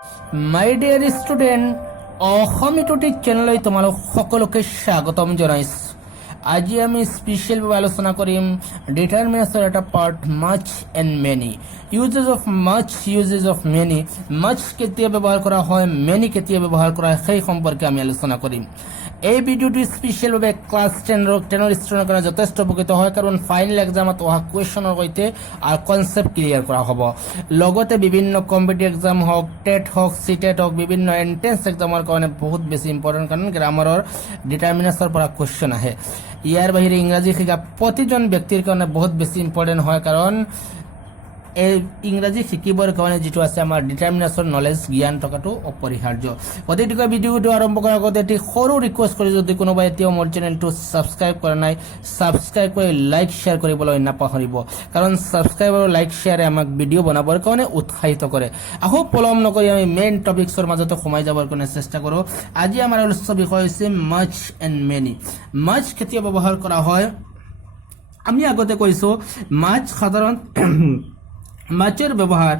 মাই dear student, অসমী টুটিক চেনেললৈ তোমালোক সকলোকে স্বাগতম জনাইছোঁ। আজি আমি স্পেচিয়েলভাৱে আলোচনা কৰিম ডিটাৰমিনেশ্যনৰ এটা part much and many. Uses of much, uses of many. Much কেতিয়া ব্যৱহাৰ কৰা হয়, মেনি কেতিয়া ব্যৱহাৰ কৰা হয়, সেই সম্পৰ্কে আমি আলোচনা কৰিম। এই ভিডিঅ'টো স্পেচিয়েলভাৱে ক্লাছ টেনৰ ষ্টুডেণ্টৰ কাৰণে যথেষ্ট উপকৃত হয়, কাৰণ ফাইনেল এক্সামত অহা কুৱেশ্যনৰ সৈতে আৰু কনচেপ্ট ক্লিয়াৰ কৰা হ'ব। লগতে বিভিন্ন কম্পিটিটিভ এক্সাম হওক, টেট হওক, চিটেট হওক, বিভিন্ন এণ্ট্ৰেন্স এক্সামৰ কাৰণে বহুত বেছি ইম্পৰ্টেণ্ট, কাৰণ গ্ৰামাৰৰ ডিটাৰমিনেশ্যনৰ পৰা কুৱেশ্যন আহে। ইয়াৰ বাহিৰে ইংৰাজী শিকা প্ৰতিজন ব্যক্তিৰ কাৰণে বহুত বেছি ইম্পৰ্টেণ্ট হয়, কাৰণ এই ইংৰাজী শিকিবৰ কাৰণে যিটো আছে আমাৰ ডিটাৰমিনেশ্যন নলেজ জ্ঞান থকাটো অপৰিহাৰ্য। গতিকে ভিডিঅ'টো আৰম্ভ কৰাৰ আগতে এটি সৰু ৰিকুৱেষ্ট কৰি, যদি কোনোবাই এতিয়াও মোৰ চেনেলটো ছাবস্ক্ৰাইব কৰা নাই, ছাবস্ক্ৰাইব কৰি লাইক শ্বেয়াৰ কৰিবলৈ নাপাহৰিব, কাৰণ ছাবস্ক্ৰাইব আৰু লাইক শ্বেয়াৰে আমাক ভিডিঅ' বনাবৰ কাৰণে উৎসাহিত কৰে। আকৌ পলম নকৰি আমি মেইন টপিকছৰ মাজতে সোমাই যাবৰ কাৰণে চেষ্টা কৰোঁ। আজি আমাৰ আলোচ্য বিষয় হৈছে মাছ এণ্ড মেনি। মাছ কেতিয়া ব্যৱহাৰ কৰা হয়? আমি আগতে কৈছোঁ মাছ সাধাৰণ মাছৰ ব্যৱহাৰ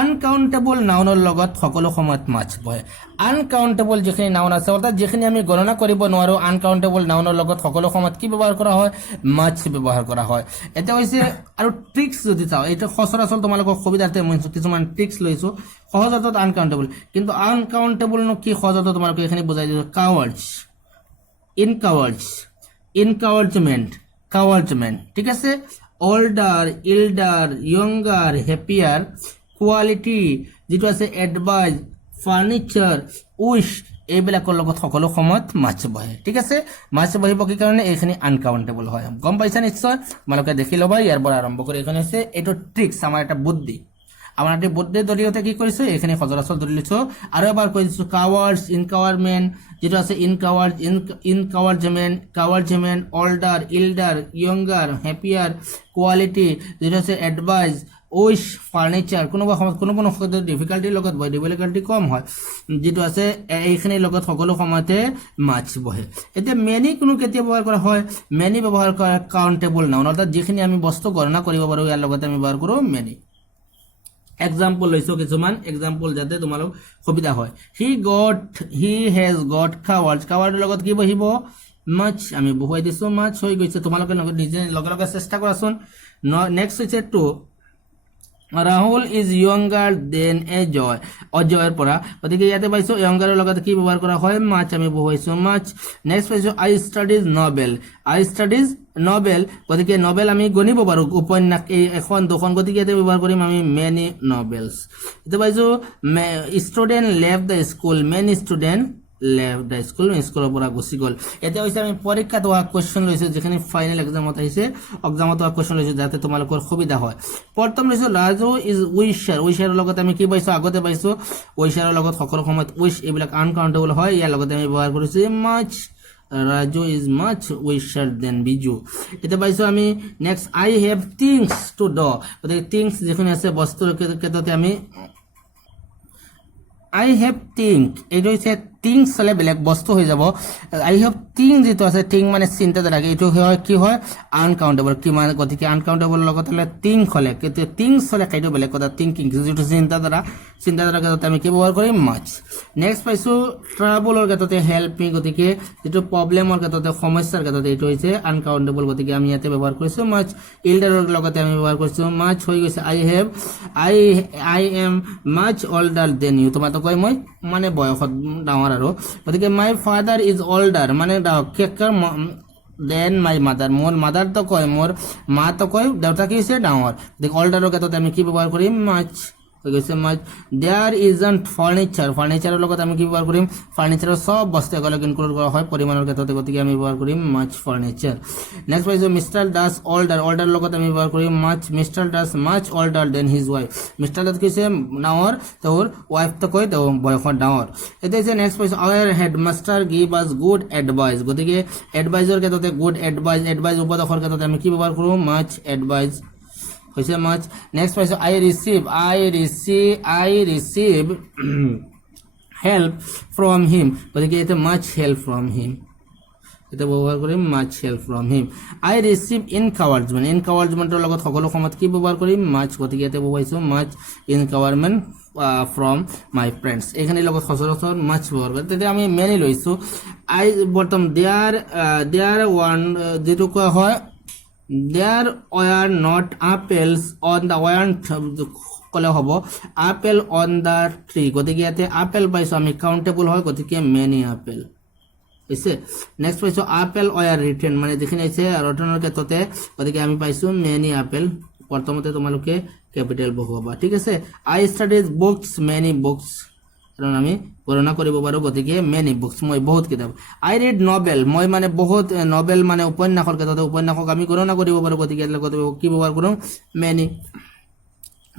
আনকাউণ্টেবল নাউনৰ লগত সকলো সময়ত মাছ বহে। আনকাউণ্টেবল যিখিনি নাউন আছে, অৰ্থাৎ যিখিনি আমি গণনা কৰিব নোৱাৰোঁ, আনকাউণ্টেবল নাউনৰ লগত সকলো সময়ত কি ব্যৱহাৰ কৰা হয়? মাছ ব্যৱহাৰ কৰা হয়। এতিয়া হৈছে আৰু ট্ৰিক্স যদি চাওঁ, এইটো সচৰাচৰ তোমালোকৰ সুবিধাৰ্থে মই কিছুমান ট্ৰিক্স লৈছোঁ। সহজ অৰ্থত আনকাউণ্টেবল, কিন্তু আনকাউণ্টেবলনো কি সহজ অৰ্থত তোমালোকে এইখিনি বুজাই দিছোঁ। কাৱাৰ্ডছ, ইনকাৱাৰ্ডছ, ইনকাৱাৰ্জমেণ্ট, কাৱাৰ্জমেণ্ট, ঠিক আছে। older, elder, younger, happier, quality যিটো আছে এডভাইজ, ফাৰ্নিচাৰ, উইচ, এইবিলাকৰ লগত সকলো সময়ত মাছ বহে, ঠিক আছে। মাছ বহিব কি কাৰণে? এইখিনি আনকাউণ্টেবল হয়, গম পাইছা নিশ্চয়। তোমালোকে দেখি ল'বা। ইয়াৰ পৰা আৰম্ভ কৰি এইখিনি হৈছে এইটো ট্ৰিক্স, আমাৰ এটা বুদ্ধি। আমাৰ এটি বুদ্ধিৰ জৰিয়তে কি কৰিছোঁ, এইখিনি সচৰাচৰ ধৰি লৈছোঁ। আৰু এবাৰ কৈ দিছোঁ, কাৱাৰ্ডছ, ইনকাৱাৰমেণ্ট যিটো আছে, ইনকাৱাৰ্জমেণ্ট, কাৱাৰ্জমেণ্ট, অল্ডাৰ, ইল্ডাৰ, ইয়ংগাৰ, হেপিয়াৰ, কোৱালিটি যিটো আছে, এডভাইজ, উইচ, ফাৰ্নিচাৰ। কোনোবা সময়ত কোনো ডিফিকাল্টিৰ লগত বহে, ডিফিকাল্টি কম হয়, যিটো আছে এইখিনিৰ লগত সকলো সময়তে মাছ বহে। এতিয়া মেনি কোনো কেতিয়া ব্যৱহাৰ কৰা হয়? মেনি ব্যৱহাৰ কৰা কাউণ্টেবল নাউন, অৰ্থাৎ যিখিনি আমি বস্তু গণনা কৰিব পাৰোঁ, ইয়াৰ লগতে আমি ব্যৱহাৰ কৰোঁ মেনি। এক্সাম্পল লৈছোঁ কিছুমান, এক্সাম্পল যাতে তোমালোক সুবিধা হয়। হি হেজ গট কাৱাৰ্ডছ, কাৱাৰ্ডৰ লগত কি বহিব? মাছ। আমি বহুৱাই দিছোঁ, মাছ হৈ গৈছে। তোমালোকে নিজে লগে লগে চেষ্টা কৰাচোন। নেক্সট হৈছে টু, ৰাহুল ইজ য়ংগাৰ দেন এ জয়, অজয়ৰ পৰা। গতিকে ইয়াতে পাইছোঁ য়ংগাৰৰ লগত কি ব্যৱহাৰ কৰা হয়? মাছ। আমি বহুৱাইছোঁ মাছ। নেক্সট পাইছোঁ আই ষ্টাডিজ নভেল, আই ষ্টাডিজ নভেল। গতিকে নভেল আমি গণিব পাৰোঁ, উপন্যাস এই এখন দুখন, গতিকে ইয়াতে ব্যৱহাৰ কৰিম আমি মেনি নভেলছ। এতিয়া পাইছোঁ student leave the school, many student leave the school, স্কুলৰ পৰা গুচি গ'ল। এতিয়া হৈছে আমি পৰীক্ষাত হোৱা কুৱেশ্যন লৈছোঁ, যিখিনি ফাইনেল এক্সামত আহিছে, এক্সামত হোৱা কুৱেশ্যন লৈছোঁ যাতে তোমালোকৰ সুবিধা হয়। প্ৰথম লৈছোঁ ৰাজু ইজ উইচাৰ, উইচাৰৰ লগত আমি কি পাইছোঁ? আগতে পাইছোঁ উইচাৰৰ লগত সকলো সময়ত উইচ, এইবিলাক আনকাউণ্টেবল হয়। ইয়াৰ লগতে আমি ব্যৱহাৰ কৰিছোঁ much. Raju is much wiser than Biju. এতিয়া পাইছোঁ আমি next I have things to do, গতিকে থিংছ যিখিনি আছে বস্তুৰ ক্ষেত্ৰতে আমি আই হেভ থিংক, এইটো হৈছে থিংছ হ'লে বেলেগ বস্তু হৈ যাব। আই হেভ থিং যিটো আছে, থিং মানে চিন্তাধাৰা, এইটো হয় কি হয়? আনকাউণ্টেবল। কিমান? গতিকে আনকাউণ্টেবলৰ লগত হ'লে থিংক হ'লে, কিন্তু থিংছ হ'লে সেইটো বেলেগ কথা। থিংকিং যিটো চিন্তাধাৰা, চিন্তাধাৰাৰ ক্ষেত্ৰতে আমি কি ব্যৱহাৰ কৰিম? মাছ। নেক্সট পাইছোঁ ট্ৰাবলৰ ক্ষেত্ৰতে হেল্প মি, গতিকে যিটো প্ৰব্লেমৰ ক্ষেত্ৰতে, সমস্যাৰ ক্ষেত্ৰতে এইটো হৈছে আনকাউণ্টেবল, গতিকে আমি ইয়াতে ব্যৱহাৰ কৰিছোঁ মাছ। ইল্ডাৰৰ লগতে আমি ব্যৱহাৰ কৰিছোঁ মাছ। হৈ গৈছে I am much older than you, তোমাৰতো কয় মই মানে বয়সত ডাঙৰ আৰু। গতিকে মাই ফাদাৰ ইজ অল্ডাৰ, মানে দেন মাই মাদাৰ, মোৰ মাদাৰটো কয়, মোৰ মাতো কয় দেউতা কি হৈছে ডাঙৰ। গতিকে অল্ডাৰৰ ক্ষেত্ৰত আমি কি ব্যৱহাৰ কৰিম? মাছ। হৈ গৈছে মাছ। দেয়াৰ ইজন্ট ফাৰ্নিচাৰ, ফাৰ্নিচাৰৰ লগত আমি কি ব্যৱহাৰ কৰিম? ফাৰ্নিচাৰৰ চব বস্তু একেলগে ইনক্লুড কৰা হয় পৰিমাণৰ ক্ষেত্ৰতে, গতিকে আমি ব্যৱহাৰ কৰিম মাছ, ফাৰ্নিচাৰ। নেক্সট পাইছোঁ মিষ্টাৰ দাস অল্ডাৰ, অল্ডাৰৰ লগত আমি ব্যৱহাৰ কৰিম much. Mister Das much older than his wife, mister Das কি হৈছে ডাঙৰ, তেওঁৰ ৱাইফটো কয় তেওঁ বয়সত ডাঙৰ। এতিয়া হৈছে নেক্সট পাইছোঁ আৱাৰ হেডমাষ্টাৰ গিভ আছ গুড এডভাইচ, গতিকে এডভাইজৰ ক্ষেত্ৰতে গুড এডভাইচ, এডভাইচ উপদেশৰ ক্ষেত্ৰতে আমি কি ব্যৱহাৰ কৰোঁ? মাছ, এডভাইচ হৈছে মাছ। নেক্সট পাইছোঁ I receive help from him, গতিকে এতিয়া মাছ হেল্প ফ্ৰম হিম। এটা ব্যৱহাৰ কৰিম much help from him I receive এনকাৱাৰেজমেণ্টৰ লগত সকলো সময়ত কি ব্যৱহাৰ কৰিম মাচ গতিকে ইয়াতে ব্যৱহাৰিছোঁ মাচ এনকাৱাৰমেণ্ট ফ্ৰম মাই ফ্ৰেণ্ডছ এইখিনিৰ লগত সচৰাচৰ মাচ ব্যৱহাৰ কৰে তেতিয়া আমি মেনি লৈছোঁ আই বৰ্তমান দেয়াৰ ওৱান যিটো কোৱা হয় there were not apples on the one কলে হ'ব apple on the tree গতিকে ইয়াতে আপেল পাইছো আমি কাউন্টেবল হয় গতিকে many apple হৈছে নেক্সট পাইছো আপেল were written মানে যিখিনি আছে ৰটনৰ ক্ষেত্ৰতে গতিকে আমি পাইছো many apple প্ৰথমতে তোমালোকে ক্যাপিটেল বহুবা ঠিক আছে I studied books many books কারণ আমি গণনা কৰিব পাৰো গতিকে many books মই বহুত কিতাপ I read novel মই মানে বহুত নভেল মানে উপন্যাসৰ ক্ষেত্ৰতে উপন্যাসক আমি গণনা কৰিব পাৰো গতিকে এৰ লগত কি ব্যৱহাৰ কৰোঁ many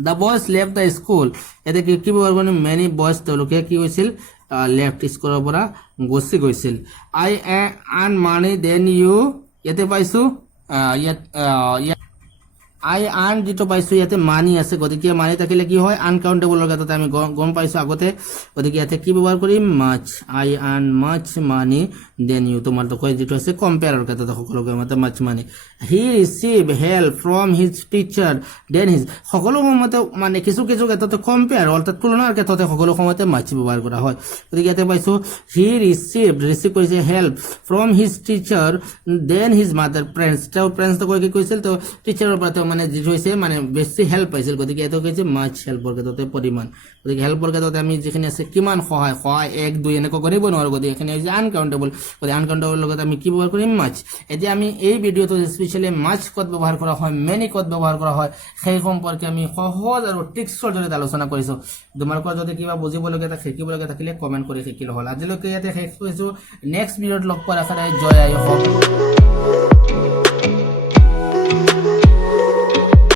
the boys left the school এতে কি ব্যৱহাৰ কৰোঁ many boys তেওঁলোকে কি হৈছিল left স্কুলৰ পৰা গুচি গৈছিল I earn money then you এতে পাইছো I earn যেটো পাইছো ইয়াতে মানি আছে গতিকে মানি থাকিলে কি হয় আনকাউন্টেবলৰ ক্ষেত্ৰতে আমি গম পাইছো আগতে গতিকে ইয়াতে কি ব্যৱহাৰ কৰিম মাচ I earn much money then you তোমাৰ তো কয় যেটো আছে কম্পেয়াৰৰ ক্ষেত্ৰতে সকলোকে মতে much money he receive help from his teacher then his সকলো সময়তে মানে কিছু ক্ষেত্ৰতে কম্পেয়াৰ অৰ্থাৎ তুলনাৰ ক্ষেত্ৰতে সকলো সময়তে মাচ ব্যৱহাৰ কৰা হয় গতিকে ইয়াতে পাইছো he receive কৰিছে help from his teacher then his mother friends তো তো কৈছিল তো টিচাৰৰ পৰা মানে যেটো হৈছে মানে বেছি হেল্প পাইছিল গতিকে এটো কৈছে মাচ হেল্পৰ ক্ষেত্ৰতে পৰিমাণ গতিকে হেল্পৰ ক্ষেত্ৰতে আমি যিখিনি আছে কিমান সহায় 1 2 এনেকৈ কৰিব নোৱাৰো গতিকে এখানে হৈছে আনকাউন্টেবল গতিকে আনকাউন্টেবল লগত আমি কি ব্যৱহাৰ কৰিম মাচ এতিয়া আমি এই ভিডিওটো স্পেশালি মাচ কত ব্যৱহাৰ কৰা হয় মেনি কত ব্যৱহাৰ কৰা হয় সেই সম্পৰ্কে আমি সহজ আৰু টিক্সৰ জৰিয়তে আলোচনা কৰিছো তোমালোকৰ যদি কিবা বুজিব লগা থাকে শিকিব লগা থাকিলে কমেন্ট কৰি শিকিলে হ'ল আজিলৈকে ইয়াতে শেষ কৰিছো নেক্সট ভিডিওত লগ পোৱাৰ আশাৰে জয় আই হোপ